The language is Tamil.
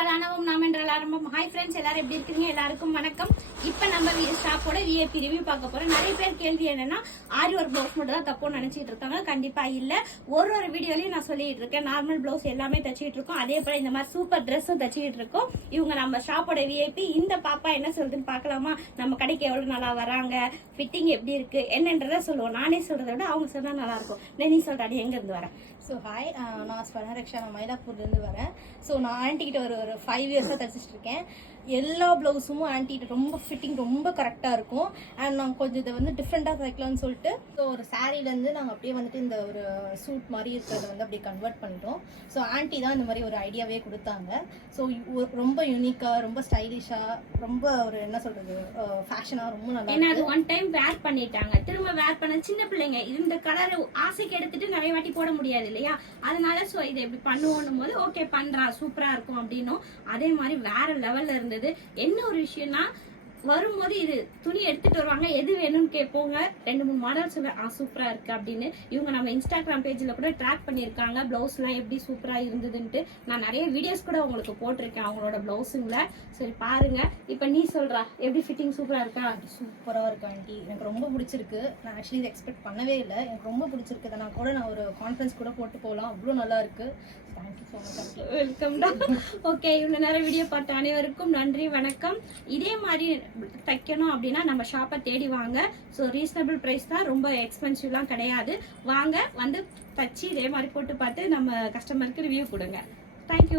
என்றால் ஆனவம் நாம் என்றால் ஆரம்பம். ஹாய் ஃப்ரெண்ட்ஸ், எல்லாரும் எப்படி இருக்கீங்க? எல்லாருக்கும் வணக்கம். இப்போ நம்ம ஸ்டாப்போட விஐபி ரிவ்யூ பார்க்க போறோம். நிறைய பேர் கேள்வி என்னன்னா, ஆரி ஒர்க் பிளவுஸ் மட்டும் தான் தப்புன்னு நினைச்சிட்டு இருக்காங்க. கண்டிப்பா இல்ல. ஒரு வீடியோலயும் நான் சொல்லிட்டு இருக்கேன், நார்மல் பிளவுஸ் எல்லாமே தச்சிட்டு இருக்கோம். அதே போல இந்த மாதிரி சூப்பர் ட்ரெஸ்ஸும் தச்சிட்டு இருக்கோம். இவங்க நம்ம ஷாப்போட விஐபி. இந்த பாப்பா என்ன சொல்றதுன்னு பார்க்கலாமா? நம்ம கடைக்கு எவ்வளவு நல்லா வராங்க, ஃபிட்டிங் எப்படி இருக்கு என்னன்றத சொல்லுவோம். நானே சொல்றதை விட அவங்க சொன்னா நல்லா இருக்கும். நீ சொல்ற, நீ எங்க இருந்து வரேன்? ஸோ ஹாய், நான் ஸ்வர்ணரக்ஷா, நான் மயிலாப்பூர்லேருந்து வரேன். ஸோ நான் ஆன்ட்டிக்கிட்ட ஒரு 5 இயர்ஸாக தைச்சிட்டு இருக்கேன். எல்லா ப்ளவுஸும் ஆன்ட்டிகிட்ட ரொம்ப ஃபிட்டிங் ரொம்ப கரெக்டாக இருக்கும். அண்ட் நாங்கள் கொஞ்சம் இதை வந்து டிஃப்ரெண்ட்டாக தைக்கலாம்னு சொல்லிட்டு ஸோ ஒரு சாரீலேருந்து நாங்கள் அப்படியே வந்துட்டு இந்த ஒரு சூட் மாதிரி இருக்கிறத வந்து அப்படியே கன்வெர்ட் பண்ணிட்டோம். ஸோ ஆன்ட்டி தான் இந்த மாதிரி ஒரு ஐடியாவே கொடுத்தாங்க. ஸோ ரொம்ப யூனிக்காக, ரொம்ப ஸ்டைலிஷாக, ரொம்ப ஒரு என்ன சொல்கிறது, ஃபேஷனாக ரொம்ப நல்லா. ஏன்னா அது ஒன் டைம் வேர் பண்ணிட்டாங்க, திரும்ப வேர் பண்ண சின்ன பிள்ளைங்க இந்த கலர் ஆசைக்கு எடுத்துட்டு நிறைய வாட்டி போட முடியாது இல்லையா? அதனால ஸோ இதை எப்படி பண்ணுவோம் போது ஓகே பண்றா, சூப்பரா இருக்கும் அப்படின்னும். அதே மாதிரி வேற லெவல்ல இருந்தது. என்ன ஒரு விஷயம்னா, வரும்போது இது துணி எடுத்துட்டு வருவாங்க, எது வேணும்னு கேட்போங்க. 2-3 மாடல் சொல்லுவேன், சூப்பரா இருக்கு அப்படின்னு. இவங்க நம்ம இன்ஸ்டாகிராம் பேஜ்ல கூட ட்ராக் பண்ணிருக்காங்க பிளவுஸ் எல்லாம் எப்படி சூப்பரா இருந்ததுன்ட்டு. நான் நிறைய வீடியோஸ் கூட உங்களுக்கு போட்டிருக்கேன் அவங்களோட பிளவுஸுங்கள. சரி பாருங்க. இப்ப நீ சொல்றா, எப்படி ஃபிட்டிங் சூப்பரா இருக்கா? சூப்பரா இருக்கு ஆண்டி, எனக்கு ரொம்ப பிடிச்சிருக்கு. நான் ஆக்சுவலி இதை எக்ஸ்பெக்ட் பண்ணவே இல்லை, எனக்கு ரொம்ப பிடிச்சிருக்கு. நான் கூட நான் ஒரு கான்ஃபரன்ஸ் கூட போட்டு போகலாம், அவ்வளோ நல்லா இருக்கு. Thank you so much. வெல்கம் தான். ஓகே, இவ்வளவு நேரம் வீடியோ பார்த்த அனைவருக்கும் நன்றி, வணக்கம். இதே மாதிரி தைக்கணும் அப்படின்னா நம்ம ஷாப்பை தேடி வாங்க. ஸோ ரீசனபிள் ப்ரைஸ் தான், ரொம்ப எக்ஸ்பென்சிவ்லாம் கிடையாது. வாங்க, வந்து தச்சு இதே மாதிரி போட்டு பார்த்து நம்ம கஸ்டமருக்கு ரிவ்யூ கொடுங்க. தேங்க்யூ.